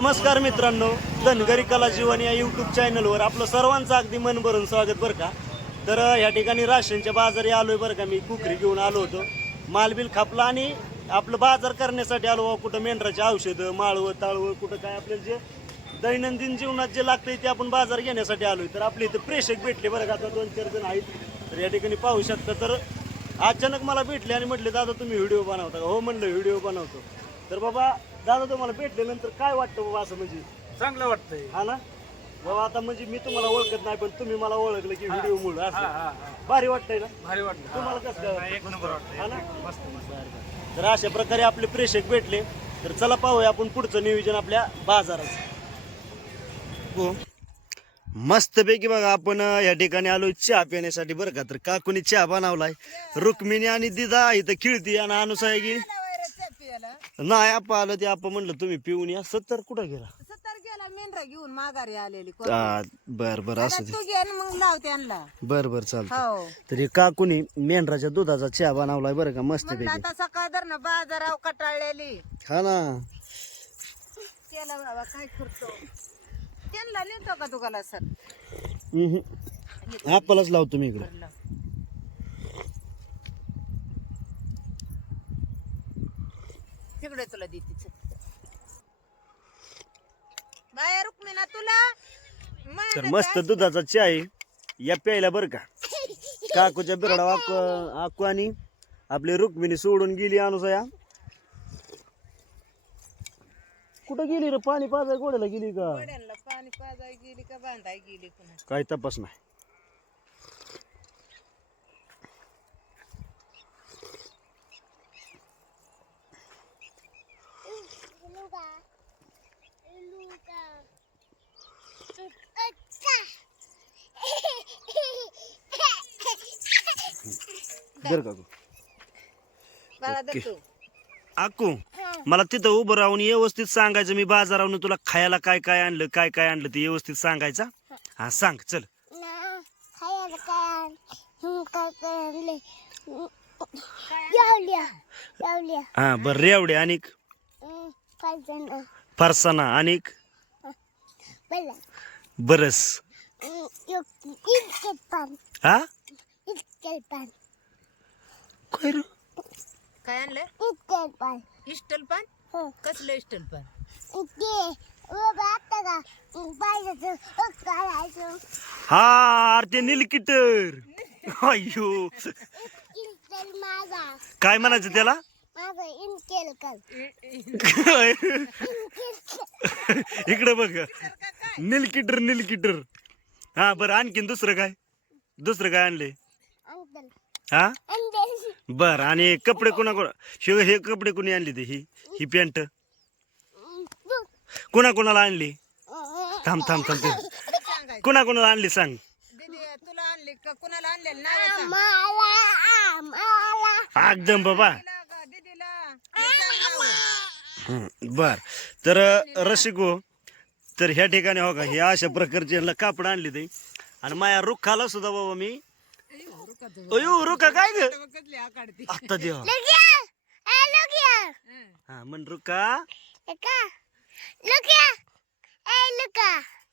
नमस्कार मित्रांनो, धनगरी कला जीवन या यूट्यूब चॅनलवर आपलं सर्वांचं अगदी मन भरून स्वागत बरं का. तर या ठिकाणी राशनच्या बाजारी आलोय बरं का. मी कुकरी घेऊन आलो होतो, मालबिल खापला आणि आपलं बाजार करण्यासाठी आलो. कुठं मेंढराची औषधं, माळवं ताळवं, कुठं काय आपल्याला जे दैनंदिन जीवनात जे लागतंय ते आपण बाजार घेण्यासाठी आलोय. तर आपले इथं प्रेक्षक भेटले बरं का, आता 2-4 जण आहेत. तर या ठिकाणी पाहू शकता. तर अचानक मला भेटले आणि म्हटले, दादा तुम्ही व्हिडिओ बनवता का? हो म्हणलं व्हिडिओ बनवतो. तर बाबा दादा तुम्हाला भेटल्यानंतर काय वाटतं बाबा, असं म्हणजे चांगलं वाटतंय. हा ना बाबा. आता म्हणजे मी तुम्हाला ओळखत नाही पण तुम्ही मला ओळखलं की व्हिडिओ मुळे असं भारी वाटतंय ना. भारी वाटतं. तुम्हाला कसं काय वाटतं? एक नंबर वाटतंय. हा ना. मस्त मस्त. तर अशा प्रकारे आपले प्रेक्षक भेटले. तर चला पाहूया आपण पुढचं नियोजन आपल्या बाजाराचं. हो मस्तपैकी बघा, आपण या ठिकाणी आलो चहा पिण्यासाठी बरं का. तर काकूनी चहा बनवलाय, रुक्मिणी आणि दिदा इथं खिळती आणि अनुसा गेली नाही. आपा आलं ते आपा म्हणलं तुम्ही पिऊन या. 70 कुठं गेला? 70 गेला मेंढरा घेऊन माघारी आलेली. बर बर असू दे. तू घे आणि मग लाव त्यांना. बर बर चालतं. हो तर हे काकूनी मेंढराच्या दुधाचा चहा बनवलाय बरं का, मस्त म्हणलं पैकी. आता सकाळ धर ना बाजाराव कटाळलेली हा ना. केला बाबा काय करतो त्यांना नेतो का तुला सर आपलाच लावतो मी इकडे. तिकडे तुला देते बाया रुक्मिणा तुला तर मस्त दुधाचा चहा आहे या प्यायला बरं का. काकूच्या बिरडा आकू आणि आपली रुक्मिणी सोडून गेली अनुसया. कुठं गेली रे? पाणी पाजाय गोड्याला गेली का गोड्यांना पाणी पाजाय गेली का बांधाय गेली पुन्हा काय तपास नाही. दर काकू. बाळा दर तू आकू मला तिथं उभं राहून व्यवस्थित सांगायचं, मी बाजारावरून तुला खायला काय काय आणलं काय काय आणलं ते व्यवस्थित सांगायचं. हा सांग चल. हा बर रेवडे आणि फरसाना आणि बरस. हा काय रे? काय आणलं इस्टल पान कसलं इस्टल पान हा अरे ते निलकिटर. अय्यो काय म्हणायचं त्याला? इकडे बघ, निलकिटर निलकिटर. हा बरं आणखीन दुसरं काय आणले? हा बर. आणि कपडे कोणा हे कपडे कोणी आणले ते? ही पॅन्ट कोणाला आणली? थांब थांब थांब ते कोणाला आणली सांग. दीदी तुला आणली का कुणाला आणलेलं एकदम बाबा. दीदीला बर. तर रसिको, तर ह्या ठिकाणी हो का हे अशा प्रकारचे कापड आणले ते. आणि माया रुखाला सुद्धा बाबा मी अयो रुका काय ग आता देवा. हा म्हण रुका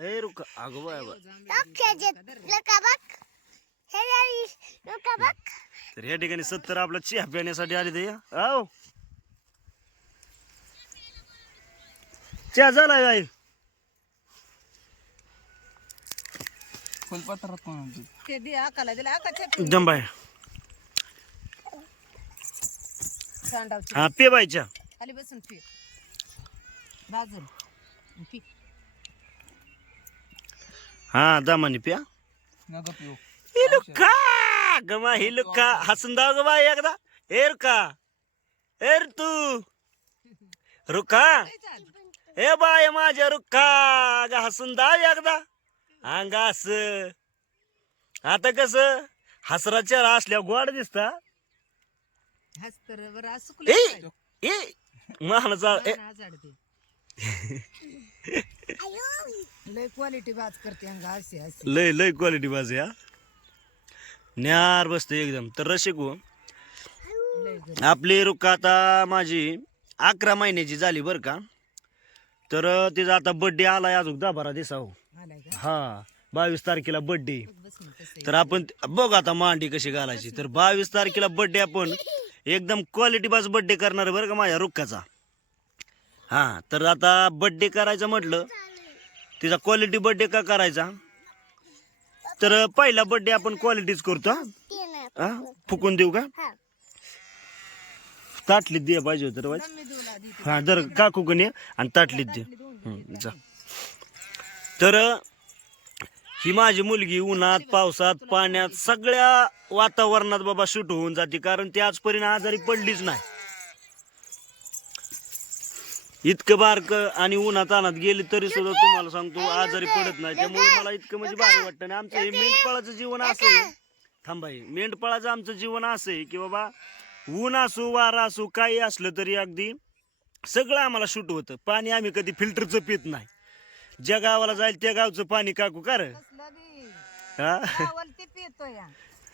ए रुका. अगो बाय. तर ह्या ठिकाणी 70 आपला चहा पिण्यासाठी आले ते. आओ चहा झालाय काय? फुलपात्रात कोण आणते? ते दे आकाला दिला आका एकदम बाय. सांडावची हा पे बायच्या खाली बसून पी बाजून पी. हा दामानी प्या. नका पिऊ. हे लुका गमा हे लुका हसून दाव ग बाय एकदा. ए रुका ए तू रुका ए बाय माझ्या रुक्का ग हसून दाव एकदा. अंगास आता कस हसरा चेहरा असल्या गोड दिसता. हस्तर बरं ए महानचा लय क्वालिटी बाज करते अंगा अशी लय लय क्वालिटी बाज या. न्यार बसते एकदम. तर रसिको आपली रुका आता माझी 11 महिन्याची झाली बर का. तर तिचा आता बर्थडे आलाय अजून 10-12 दिवसाहो. हा 22 तारखेला बर्थडे. तर आपण बघ आता मांडी कशी घालायची. तर 22 तारखेला बर्थडे आपण एकदम क्वालिटी बाज बर्थडे करणार आहे बरं का माझ्या रुक्काचा. हा तर आता बर्थडे करायचं म्हटलं तिचा क्वालिटी बर्थडे का करायचा, तर पहिला बर्थडे आपण क्वालिटीच करतो. हा फुकून देऊ का, ताटलीत दे पाहिजे होतं रे. हा जर काकू कणी आणि ताटलीत दे. जा. तर ही माझी मुलगी उन्हात पावसात पाण्यात सगळ्या वातावरणात बाबा शूट होऊन जाते, कारण ती आजपर्यंत आजारी पडलीच नाही. इतकं बारक आणि उन्हात आणत गेली तरी सुद्धा तुम्हाला सांगतो आजारी पडत नाही. त्यामुळे मला इतकं म्हणजे भारी वाटतं. आणि आमचं हे मेंढपाळाचं जीवन असं आहे, थांबाई, मेंढपाळाचं आमचं जीवन असं आहे की बाबा ऊन असो वारा असो काही असलं तरी अगदी सगळं आम्हाला शूट होतं. पाणी आम्ही कधी फिल्टरचं पित नाही. ज्या गावाला जाईल त्या गावचं पाणी काकू कर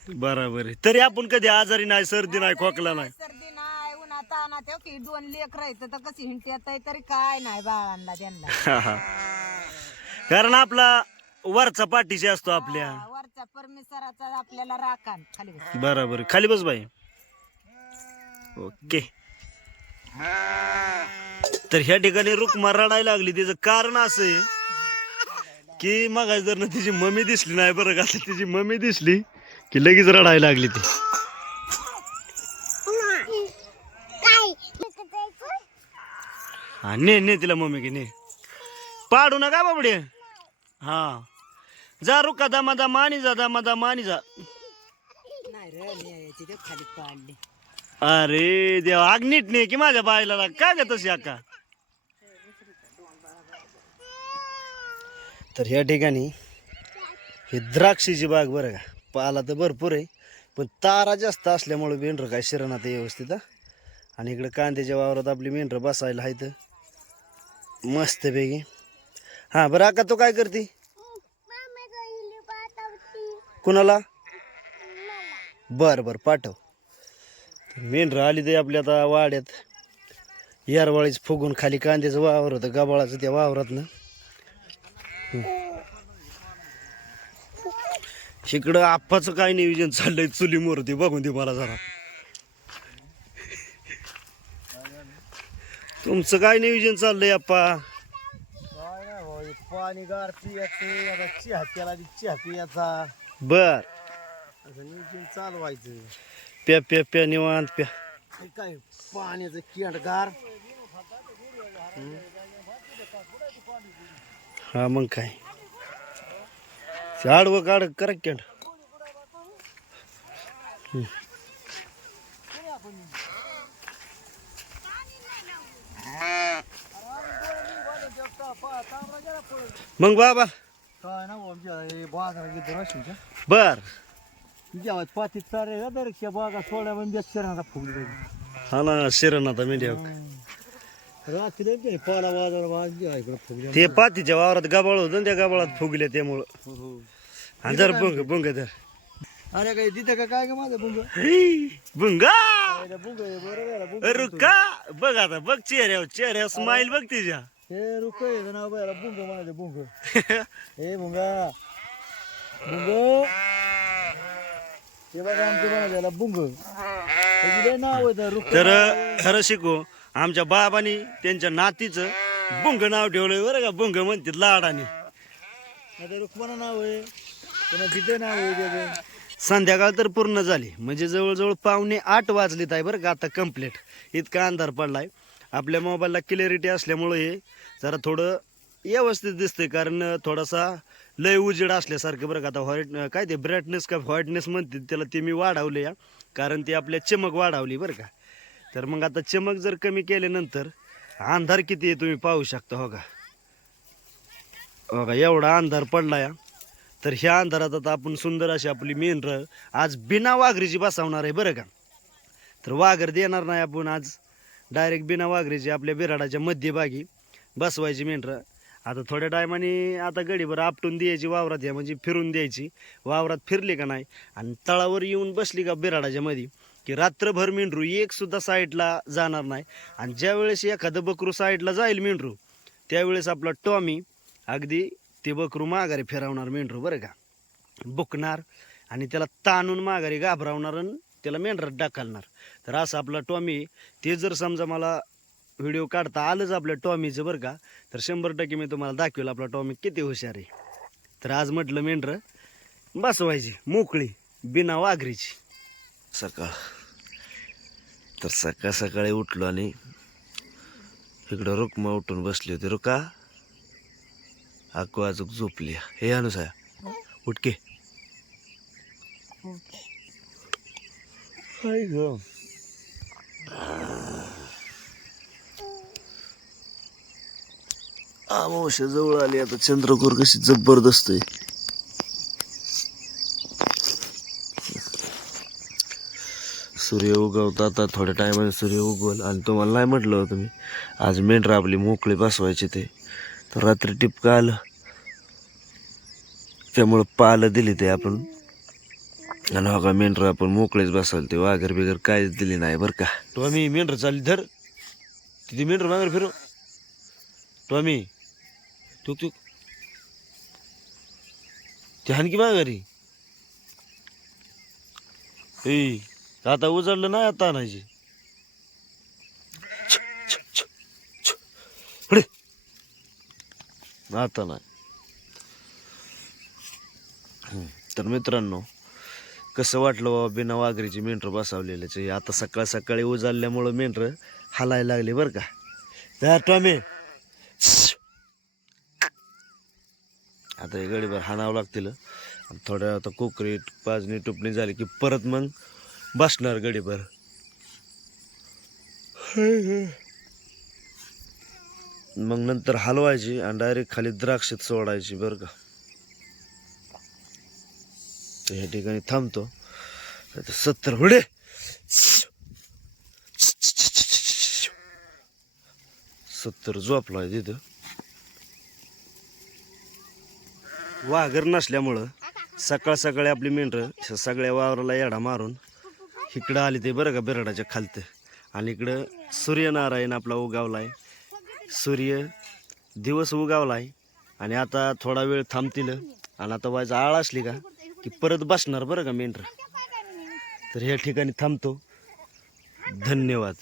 बरोबर आहे. तरी आपण कधी आजारी नाही, सर्दी नाही, खोकला नाही. सर्दी नाही, उन्हात आणत की 2 लेकर राहायचं तर कशी हिंट येत तरी काय नाही बाळांना त्यांना. कारण आपला वरचा पाठीशी असतो आपल्या. वरचा परमेश्वराचा आपल्याला राखान खाली बस. बरोबर खाली बस बाई. ओके. तर ह्या ठिकाणी रुक्मा रडायला लागली. त्याचं कारण असं आहे की मग जर ना तिची मम्मी दिसली नाही बरं का, तिची मम्मी दिसली की लगेच रडायला लागली ती. हा ने तिला मम्मी की ने पाडू नका बाबडे. हा जा रुका दामा मानी जा, दामा मानी जा. अरे देवा आग्नीट नाही की माझ्या बायला काय ग तशी अक्का. तर ह्या ठिकाणी ही द्राक्षीची बाग बरं का, पाला तर भरपूर आहे पण तारा जास्त असल्यामुळे मेंढरं काय शिरणार ते व्यवस्थित. आणि इकडे कांद्याच्या वावरात आपली मेंढरं बसायला आहे तर मस्तपैकी. हा बरं अक्का तू काय करते, कुणाला, बर पाठव. मेंढरं आली ते आपल्या आता वाड्यात यारवाळीच फुगून खाली कांद्याचं वावर होतं गबाळाचं, त्या वावरातनं इकडं आप्पाचं काय नियोजन चाललंय चुलीमोर ते बघून दे मला जरा. तुमचं काय नियोजन चाललंय आप्पा. पाणी गार पियाचं, आता चहा प्याला चहा पियाचा बर नियोजन चालवायचं. प्या निवांत प्या. काय पाण्याचं केंड गार. हा मग काय आडवं काढ करेक्ट. मग बाबा काय ना बाजारात बर जेव्हा पातीत चारे दरक्षा बागा सोड्या म्हणजे शहरात फुगली हा ना शिरण आता मीडिया रात्री पाला बाजार इकडे फुगली. ते पातीच्या वावरात गबाळ होतं त्या गबाळात फुगल्या त्यामुळं. हा जर बुंग बुंग धर. अरे काय तिथं का काय का माझं बुंग बुंगा बुंग बरोबर रुका बघ आता बघ चेहऱ्यावर स्माइल बघ तिच्या. हे रुक नाव बघायला बुंग म्हणाले बुंग. हे बुंगा बुंग ते बघा आमचं म्हणायला बुंग नाव रुक. तर खरं शिकू आमच्या बाबांनी त्यांच्या नातीचं बुंग नाव ठेवलंय बरं का. बुंग म्हणतात लाडाने. आता रुक्माना नाव आहे पुन्हा तिथे नाव आहे त्याचं. संध्याकाळ तर पूर्ण झाली म्हणजे जवळजवळ 7:45 वाजलीत आहे बरं का आता कंप्लीट. इतका अंधार पडलाय. आपल्या मोबाईलला क्लिअरिटी असल्यामुळे हे जरा थोडं व्यवस्थित दिसतंय, कारण थोडासा लय उजेड असल्यासारखं बरं का. आता व्हाईट काय ते ब्राईटनेस का व्हाईटनेस म्हणते त्याला ते मी वाढवले या, कारण ते आपल्या चमक वाढवली बरं का. तर मग आता चमक जर कमी केल्यानंतर अंधार किती आहे तुम्ही पाहू शकता. हो का एवढा अंधार पडला या. तर ह्या अंधारात आता आपण सुंदर अशी आपली मेंढरं आज बिना वाघरीची बसवणार आहे बरं का. तर वाघर देणार नाही आपण आज, डायरेक्ट बिना वाघरीची आपल्या बिराडाच्या मध्यभागी बसवायची मेंढरं. आता थोड्या टायमाने आता गडीभर आपटून द्यायची वावरात या, म्हणजे फिरून द्यायची. वावरात फिरली का नाही आणि तळावर येऊन बसली का बिराडाच्या मध्ये की रात्रभर मेंढरू एक सुद्धा साईडला जाणार नाही. आणि ज्या वेळेस एखादं बकरू साईडला जाईल मेंढरू त्यावेळेस आपला टॉमी अगदी ते बकरू माघारी फिरवणार मेंढरू बरं का, बुकणार आणि त्याला ताणून माघारी घाबरवणार आणि त्याला मेंढरात ढकलणार. तर असं आपला टॉमी, ते जर समजा मला व्हिडिओ काढता आलंच आपल्या टॉमीचं बरं का, तर 100% मी तुम्हाला दाखवेल आपला टॉमी किती हुशार आहे. तर आज म्हटलं मेंढरं बसवायची मोकळी बिना वाघरीची. सकाळ तर सकाळ सकाळी उठलो आणि इकडं रुक्मा उठून बसली होती. रुका आकू आजूक झोपली. हे अनुसाया उठके. हाय ग अमावस्या जवळ आली आता. चंद्रकोर कशी जबरदस्त आहे. सूर्य उगवता आता थोड्या टायमाने सूर्य उगवल. आणि तुम्हाला नाही म्हटलं होतं मी आज मेंढर आपली मोकळी बसवायची ते, तर रात्री टिपका आलं त्यामुळं पालं दिली ते आपण. आणि हो का मेंढर आपण मोकळीच बसवली, ते वाघर बिगर काहीच दिली नाही बरं का. टॉमी मेंढर चालली धर, तिथे मेंढर माघारी फिरव. टॉमी तू तू ते हानकी माघारी. ए आता उजळलं नाही आता आणायची. पुढे आता नाही. तर मित्रांनो कसं वाटलं बाबा बिना वाघरीची मेंढर बसवलेल्याच. आता सकाळ सकाळी उजाडल्यामुळं मेंढर हालायला लागले बरं का. त्या टॉमी आता हे गडीभर हाणावं लागतील. आणि थोड्या आता कोकरी पाजणी टुपणी झाली की परत मग बसणार गडीभर. मग नंतर हलवायची आणि डायरेक्ट खाली द्राक्षात सोडायची बरं का. तर ह्या ठिकाणी थांबतो. 70 पुढे. सत्तर झोपलाय तिथं. वाघर नसल्यामुळं सकाळ सकाळी आपली मेंढर सगळ्या वावराला येडा मारून इकडं आली ते बरं का बिराडाच्या खालतं. आणि इकडं सूर्यनारायण आपला उगावलाय. सूर्य दिवस उगावलाय आणि आता थोडा वेळ थांबतील. आणि आता व्हायचं आळ असली का की परत बसणार बरं का मेंढर. तर ह्या ठिकाणी थांबतो. धन्यवाद.